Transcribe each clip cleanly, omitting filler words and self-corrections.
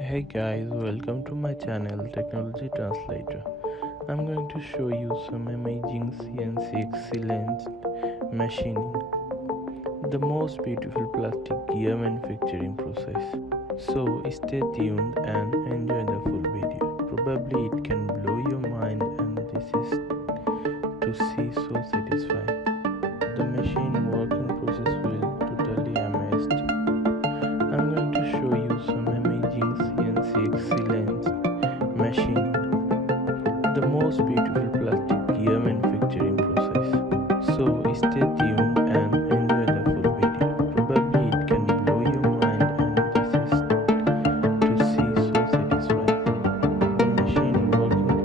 Hey guys, welcome to my channel Technology Translator. I'm going to show you some amazing CNC excellent machining, the most beautiful plastic gear manufacturing process. So stay tuned and enjoy the full video. Probably it can blow your mind and this is to see so satisfying. The machine working process will totally amaze you. I'm going to show you some amazing CNC excellence machining, the most beautiful plastic gear manufacturing process. So stay tuned and enjoy the full video. Probably it can blow your mind and this is to see so satisfying. The machine working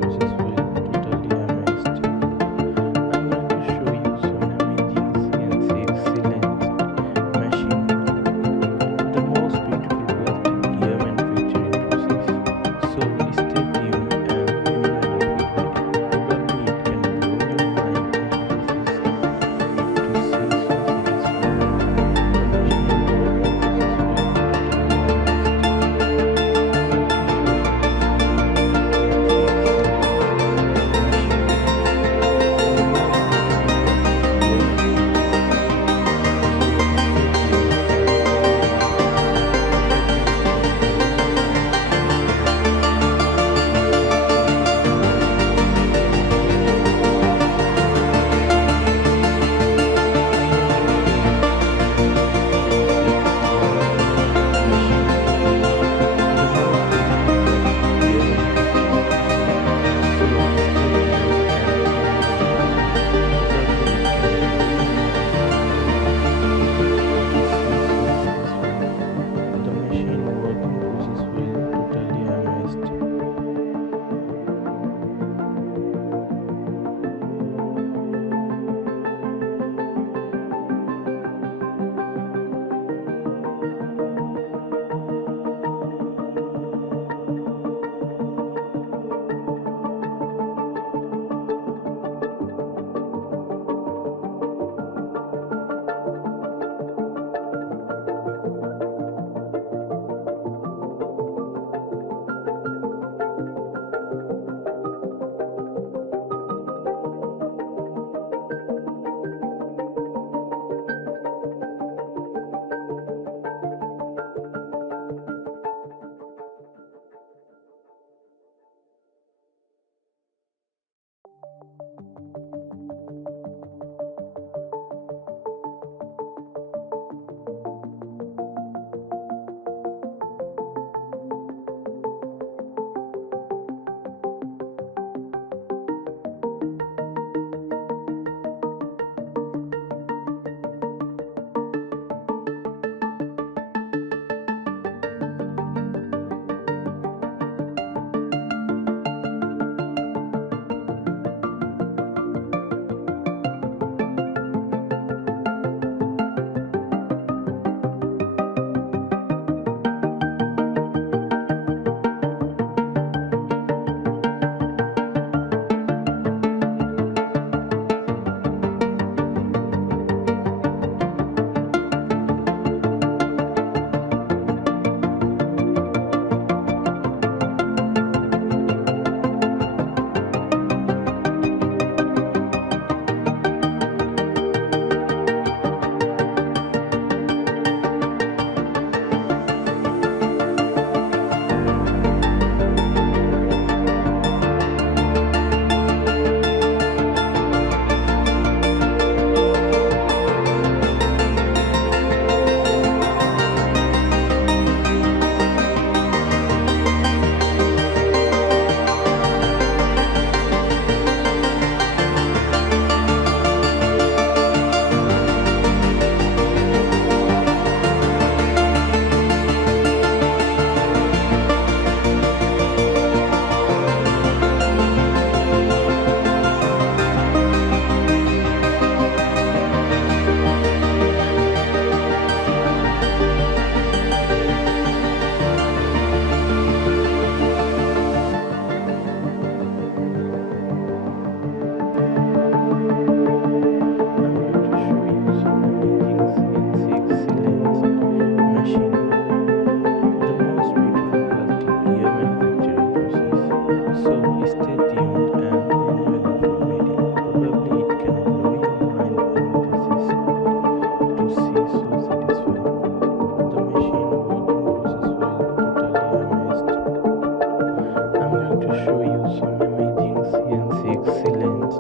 some amazing CNC excellent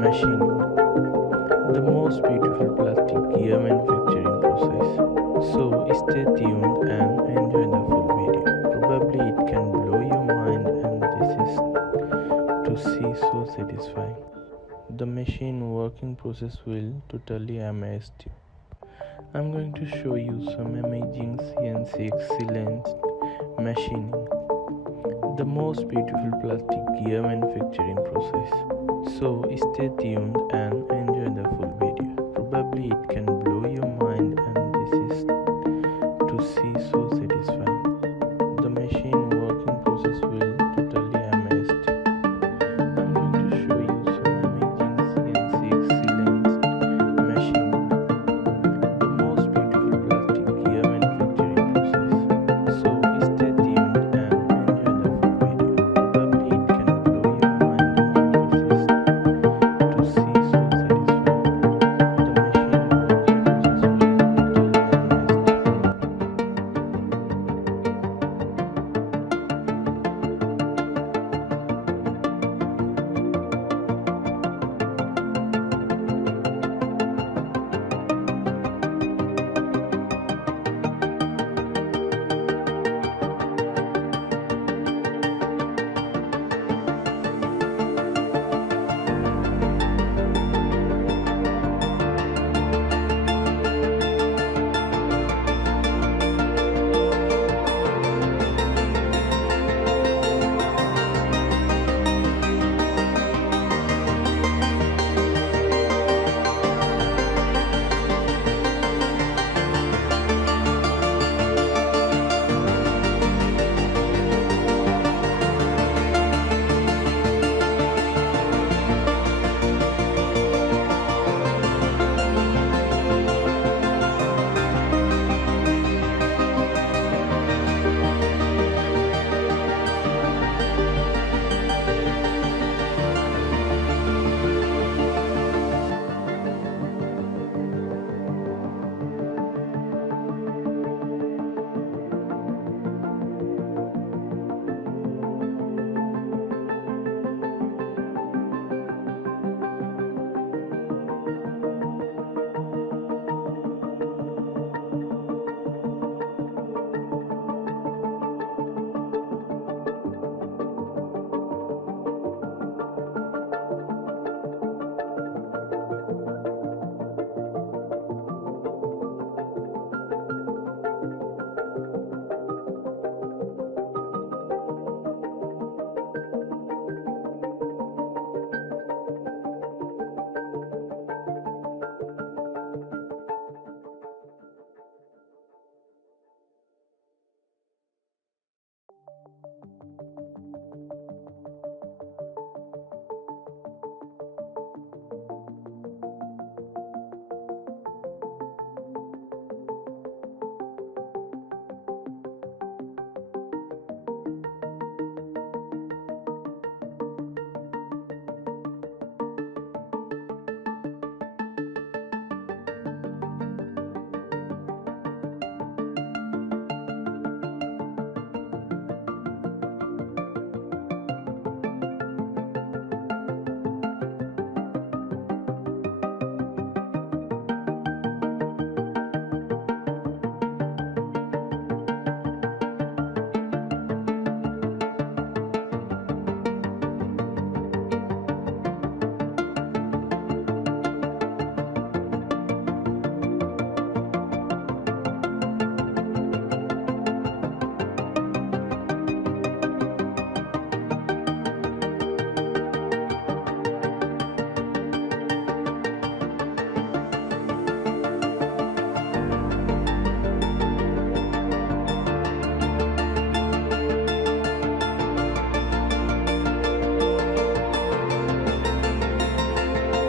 machining, the most beautiful plastic gear manufacturing process. So stay tuned and enjoy the full video. Probably it can blow your mind, and this is to see so satisfying. The machine working process will totally amaze you. I'm going to show you some amazing CNC excellent machining, the most beautiful plastic gear manufacturing process. So stay tuned and enjoy the full video. Probably it can